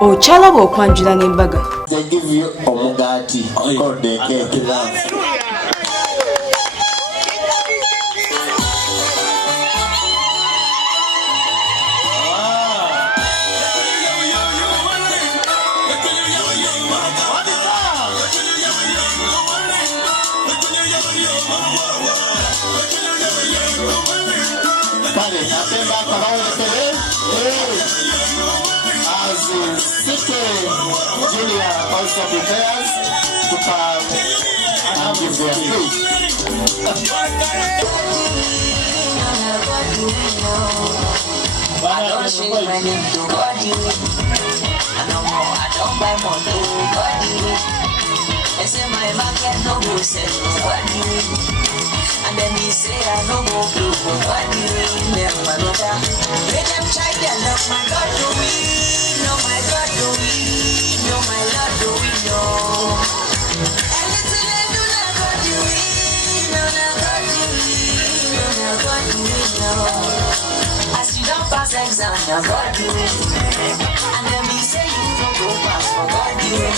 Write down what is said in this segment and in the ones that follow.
Ochalaba okwanjula n'embaga. They give you omugati called the cake. Julia also prepares to come and give their food. I don't change my name to God you. I don't buy more to God you. I say my market no go sell God you. And then he say I no go blue for God you. Never know that. Let them try their love, my God do we. No, my God do we. No, my Lord do we know. And it's a little not God do we. No, not God do we. No, not God do we know. As you don't pass exam, now God do it. And then me say you don't go pass for God do it.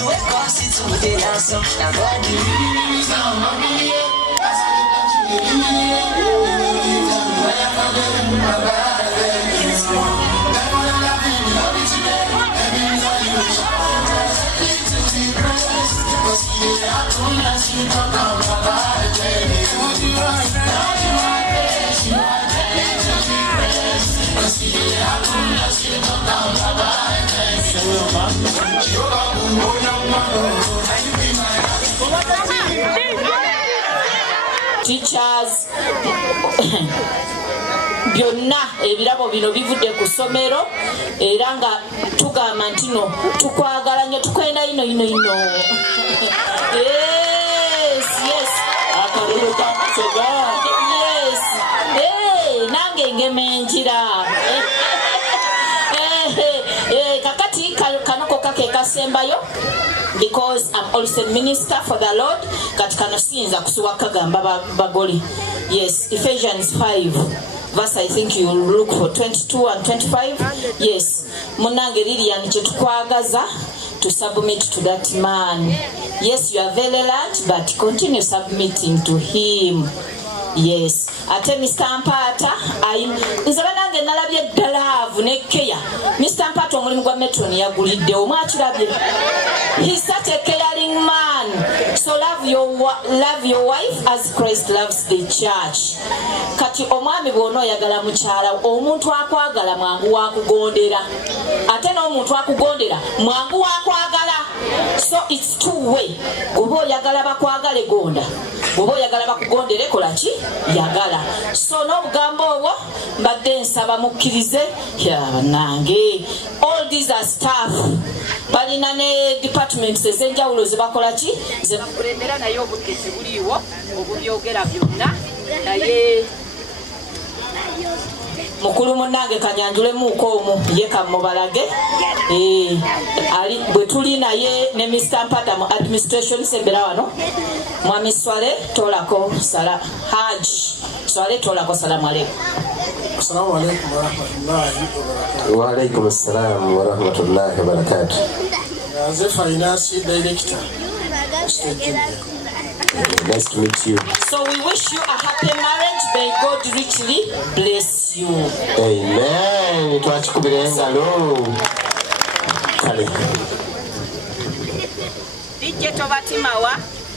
You wake up, see today and so, now God do it. Now, mommy, teachers byonna ebirabo bino bivudde ku ssomero era nga tugamba nti no tukwagala nnyo tukwenda ino yes akalulu kamusega yes nange ngemenjira kakati kanoko kake kasembayo because I'm also a minister for the Lord. Katikano sinza kusuwa kagamba bagoli. Yes, Ephesians 5 verse I think you look for 22 and 25. Yes, munange Lilian chetukwagaza to submit to that man. Yes, you are very large, but continue submitting to him. Yes, ate Mr. Mpata nzaba nange nalabye ddalaavu ne keya. Mr. Mpata omulimu gwa Metron yagulidde omwakirabye. He's such a caring man. So love your wife as Christ loves the church. Kati omwami bw'ono oyagala mukyala omuntu akwagala mwangu wakugondera. Ate n'omuntu akugondera mwangu wakwagala. So it's two way. Oba oyagala bakwagale gonda. Oba oyagala bakugondere kola ki? Yagala. So n'obugambo obwo mbadde nsaba mukkirize nange. All these are staff. Balina ne departments ezenjawulo zebakola ki? Zebakulembera naye obudde tebuliiwo obubyogera byonna naye mukulu munange kanyanjulemuuko omu ye kamubalage ali bwe tuli naye ne Mr. Mpata mu administration sembera wano mwami Swale tolako sala Haj Swale tolako salamu alaykum. Assalamu alaikum wa rahmatullahi wa barakatuh. Wa alaikum assalam wa rahmatullahi wa barakatuh. As a finance director, nice to meet you. So we wish you a happy marriage. May God richly bless you. Amen. Twachikubirenga kale. Dijje tobatimawa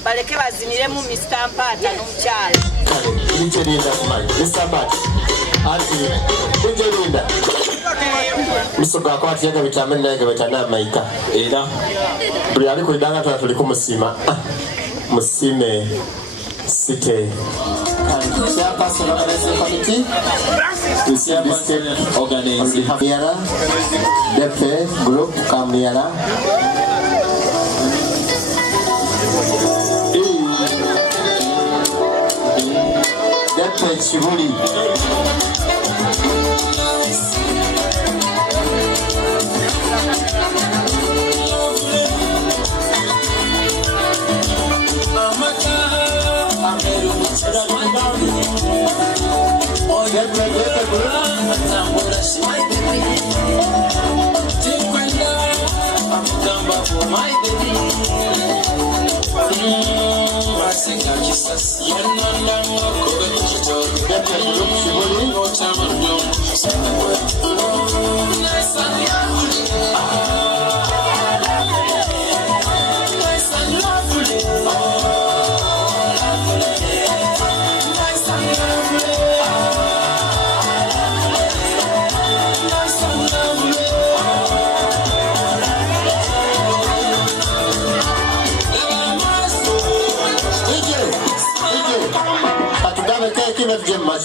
baleke baziniremu Mr. Mpata n'omukyala. Dijje linda kumanya. Mr. Mpata. Ati dijje linda. Musoga akwati yaga bitamani naye gabatana maika. Era buli aliko idanga tuli kumusima. Musime site. Chairperson organizing committee. Chairperson organizing Miara. Depe group Kamiara. Depe Chivuli.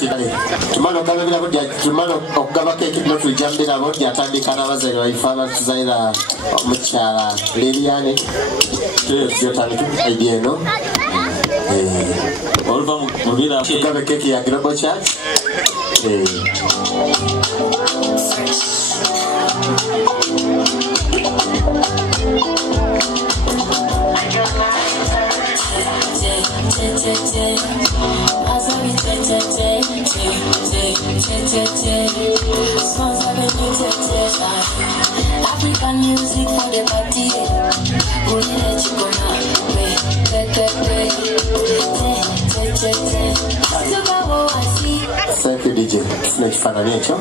much. Tomorrow, tomorrow, Okgaba cake not to jump in about the Atlantic Canavas and my father Zaira Muchala, Liliane. Your idea, no? Okgaba cake, a global chat. African music for the party. Thank you, DJ. It's fun and nature.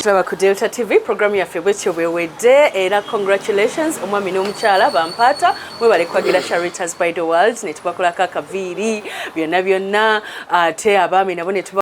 Tulaba ku Delta TV program ya February wewedde era congratulations omwami n'omukyala bampata mwe bali kwagira Sharitas by the world ne tubakola kaka viri byonna ate abaami nabo ne